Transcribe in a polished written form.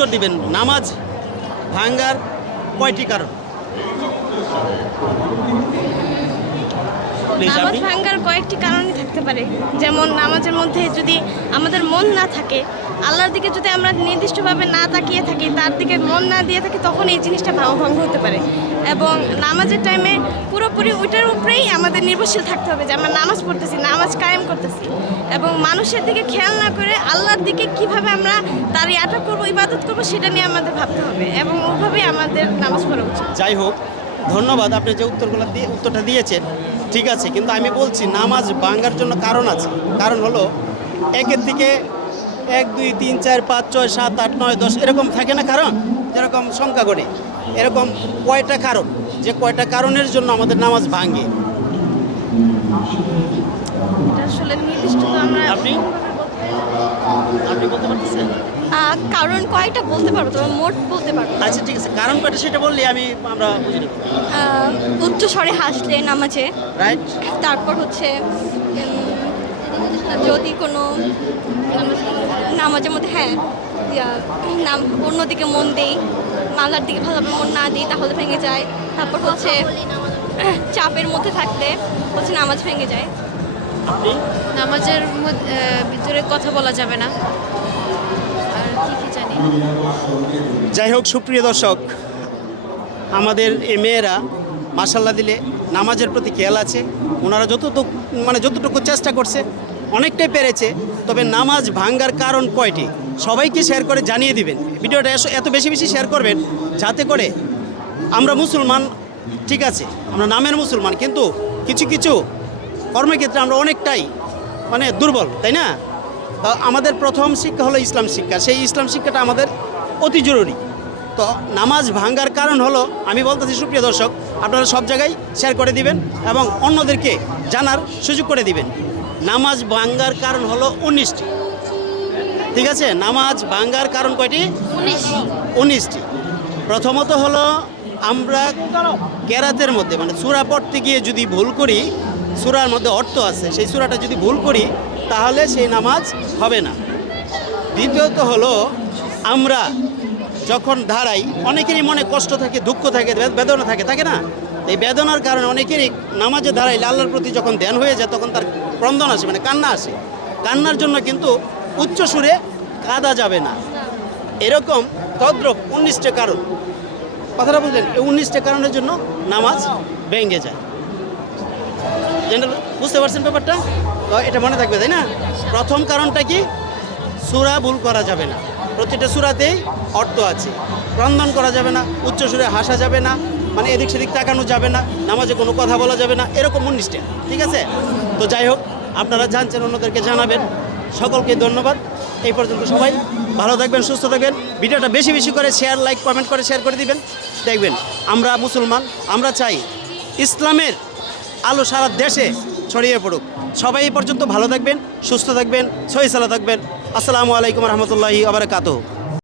উত্তর দিবেন নামাজ ভাঙ্গার কয়টি কারণ? নামাজ ভাঙ্গার কয়েকটি কারণই থাকতে পারে, যেমন নামাজের মধ্যে যদি আমাদের মন না থাকে, আল্লাহর দিকে যদি আমরা নির্দিষ্টভাবে না তাকিয়ে থাকি, তার দিকে মন না দিয়ে থাকি, তখন এই জিনিসটা ভঙ্গ হতে পারে। এবং নামাজের টাইমে পুরোপুরি ওইটার উপরেই আমাদের নির্ভরশীল থাকতে হবে যে আমরা নামাজ পড়তেছি, নামাজ কায়েম করতেছি, এবং মানুষের দিকে খেয়াল না করে আল্লাহর দিকে কিভাবে আমরা তার ইয়াটা করবো, ইবাদত করবো, সেটা নিয়ে আমাদের ভাবতে হবে এবং ওইভাবেই আমাদের নামাজ পড়া উচিত। যাই হোক, ধন্যবাদ, আপনি যে উত্তরটা দিয়েছেন ঠিক আছে, কিন্তু আমি বলছি নামাজ ভাঙ্গার জন্য কারণ আছে। কারণ হলো একের থেকে 1 2 3 4 5 6 7 8 9 10 এরকম থাকে না কারণ, যেরকম সংখ্যা করে এরকম কয়টা কারণ, যে কয়টা কারণের জন্য আমাদের নামাজ ভাঙে? এটা আসলে নির্দিষ্ট তো আমরা আপনি বলতে পারতেছেন? কারণ কয়েকটা বলতে পারবো, তবে মোট বলতে পারবো। আচ্ছা ঠিক আছে, কারণ কয়টা সেটা বললে আমরা বুঝে নেব। উচ্চ স্বরে হাসলে নামাজে, রাইট। তারপর হচ্ছে যদি কোনো নামাজের মধ্যে অন্যদিকে মন দেই, আল্লাহর দিকে ভালোভাবে মন না দিই, তাহলে ভেঙে যায়। তারপর হচ্ছে চাপের মধ্যে থাকলে হচ্ছে নামাজ ভেঙে যায়। আপনি? নামাজের ভিতরে কথা বলা যাবে না, আর কি জানি। যাই হোক, সুপ্রিয় দর্শক, আমাদের এই মেয়েরা মাশাল্লাহ দিলে নামাজের প্রতি খেয়াল আছে। ওনারা যতটুকু চেষ্টা করছে অনেকটাই পেরেছে। তবে নামাজ ভাঙ্গার কারণ কয়টি সবাইকে শেয়ার করে জানিয়ে দিবেন। ভিডিওটা এত বেশি শেয়ার করবেন যাতে করে আমরা মুসলমান, ঠিক আছে, আমরা নামের মুসলমান, কিন্তু কিছু কর্মক্ষেত্রে আমরা অনেকটাই দুর্বল, তাই না? আমাদের প্রথম শিক্ষা হলো ইসলাম শিক্ষা। সেই ইসলাম শিক্ষাটা আমাদের অতি জরুরি। তো নামাজ ভাঙ্গার কারণ হলো, আমি বলতেছি সুপ্রিয় দর্শক, আপনারা সব জায়গায় শেয়ার করে দিবেন এবং অন্যদেরকে জানার সুযোগ করে দিবেন। নামাজ ভাঙ্গার কারণ হলো 19টি, ঠিক আছে? নামাজ ভাঙ্গার কারণ কয়টি? 19টি। প্রথমত হলো আমরা কেরাতের মধ্যে সূরা পড়তে গিয়ে যদি ভুল করি, সূরার মধ্যে অর্থ আছে, সেই সূরাটা যদি ভুল করি তাহলে সেই নামাজ হবে না। দ্বিতীয়ত হলো আমরা যখন দাঁড়াই, অনেকেরই মনে কষ্ট থাকে, দুঃখ থাকে, বেদনা থাকে না? এই বেদনার কারণে অনেকেরই নামাজে দাঁড়াইলে আল্লাহর প্রতি যখন ধ্যান হয়ে যায় তখন তার ক্রন্দন আসে, কান্না আসে। কান্নার জন্য কিন্তু উচ্চ সুরে কাঁদা যাবে না। এরকম তদ্রূপ 19টা কারণ, কথাটা বুঝলেন? এই 19টা কারণের জন্য নামাজ ভেঙে যায়। বুঝতে পারছেন ব্যাপারটা? তো এটা মনে থাকবে, তাই না? প্রথম কারণটা কি? সূরা ভুল করা যাবে না। প্রতিটা সূরাতেই অর্থ আছে। ক্রন্দন করা যাবে না, উচ্চ সুরে হাসা যাবে না, এদিক সেদিক তাকানো যাবে না, নামাজে কোনো কথা বলা যাবে না, এরকম 19টা, ঠিক আছে? তো যাই হোক, আপনারা জানছেন, অন্যদেরকে জানাবেন। সকলকে ধন্যবাদ। এই পর্যন্ত সবাই ভালো থাকবেন, সুস্থ থাকবেন। ভিডিওটা বেশি করে শেয়ার, লাইক, কমেন্ট করে শেয়ার করে দিবেন। দেখবেন আমরা মুসলমান, আমরা চাই ইসলামের আলো সারা দেশে ছড়িয়ে পড়ুক। সবাই এই পর্যন্ত ভালো থাকবেন, সুস্থ থাকবেন, সহি সালাত থাকবেন। আসসালামু আলাইকুম রহমতুল্লাহি ওয়া বারাকাতুহু।